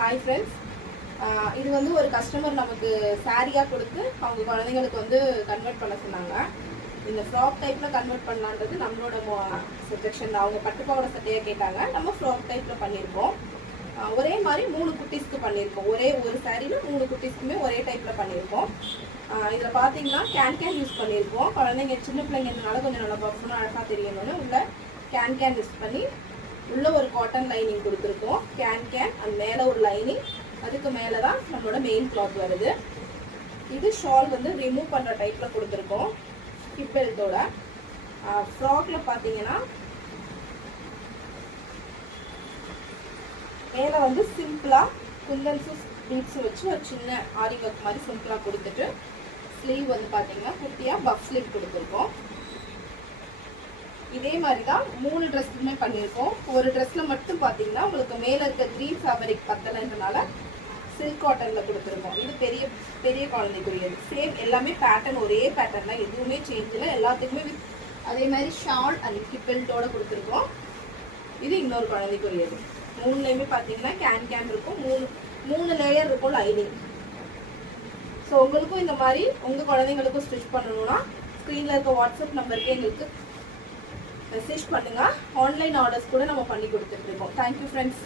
Hi friends, இது வந்து ஒரு கஸ்டமர் நமக்கு சாரியாக கொடுத்து அவங்க குழந்தைங்களுக்கு வந்து கன்வெர்ட் பண்ண சொன்னாங்க. இந்த ஃப்ராக் டைப்பில் கன்வெர்ட் பண்ணலான்றது நம்மளோட சஜஷன். அவங்க பட்டுப்பாவோட சட்டையாக கேட்டாங்க, நம்ம ஃப்ராக் டைப்பில் பண்ணியிருக்கோம். ஒரே மாதிரி 3 குட்டீஸ்க்கு பண்ணியிருக்கோம். ஒரே ஒரு சாரியில் 3 குட்டீஸ்க்குமே ஒரே டைப்பில் பண்ணியிருக்கோம். இதில் பார்த்தீங்கன்னா கேன் யூஸ் பண்ணியிருக்கோம். குழந்தைங்க சின்ன பிள்ளைங்கிறதுனால கொஞ்சம் நல்லா பஃப்னு அழகாக தெரியணும்னு உள்ள கேன் யூஸ் பண்ணி உள்ள ஒரு காட்டன் லைனிங் கொடுத்துருக்கோம். கேன் அது மேலே ஒரு லைனிங், அதுக்கு மேலே தான் நம்மளோட மெயின் கிளாத் வருது. இது ஷால் வந்து ரிமூவ் பண்ணுற டைப்பில் கொடுத்துருக்கோம். ஹிப் பெல்ட்டோட ஃப்ராக்ல பார்த்தீங்கன்னா மேலே வந்து சிம்பிளாக குந்தன்ஸு பீட்ஸ் வச்சு ஒரு சின்ன ஆரி ஒர்க் மாதிரி சிம்பிளாக கொடுத்துட்டு ஸ்லீவ் வந்து பார்த்தீங்கன்னா குட்டியாக பஃப் ஸ்லீவ் கொடுத்துருக்கோம். இதே மாதிரி தான் 3 ட்ரெஸ்க்குமே பண்ணியிருக்கோம். ஒரு ட்ரெஸ்ஸில் மட்டும் பார்த்தீங்கன்னா உங்களுக்கு மேலே இருக்க க்ரீன் ஃபேப்ரிக் பத்தலைன்றனால சில்க் காட்டனில் கொடுத்துருக்கோம். இது பெரிய பெரிய குழந்தைக்குரியது. சேம் எல்லாமே பேட்டர்ன் ஒரே பேட்டர்ன் தான், எதுவுமே சேஞ்ச் இல்லை. எல்லாத்துக்குமே அதே மாதிரி ஷால் அண்ட் ஹிப் பெல்ட்டோட கொடுத்துருக்கோம். இது இன்னொரு குழந்தைக்குரியது. 3லேயுமே பார்த்தீங்கன்னா கேன் இருக்கும். 3 லேயர் இருக்கும் லைனிங். ஸோ உங்களுக்கும் இந்த மாதிரி உங்கள் குழந்தைங்களுக்கும் ஸ்டிச் பண்ணணும்னா ஸ்க்ரீனில் இருக்க வாட்ஸ்அப் நம்பருக்கு எங்களுக்கு மெசேஜ் பண்ணுங்கள். ஆன்லைன் ஆர்டர்ஸ் கூட நம்ம பண்ணி கொடுத்துட்ருக்கோம். Thank you friends.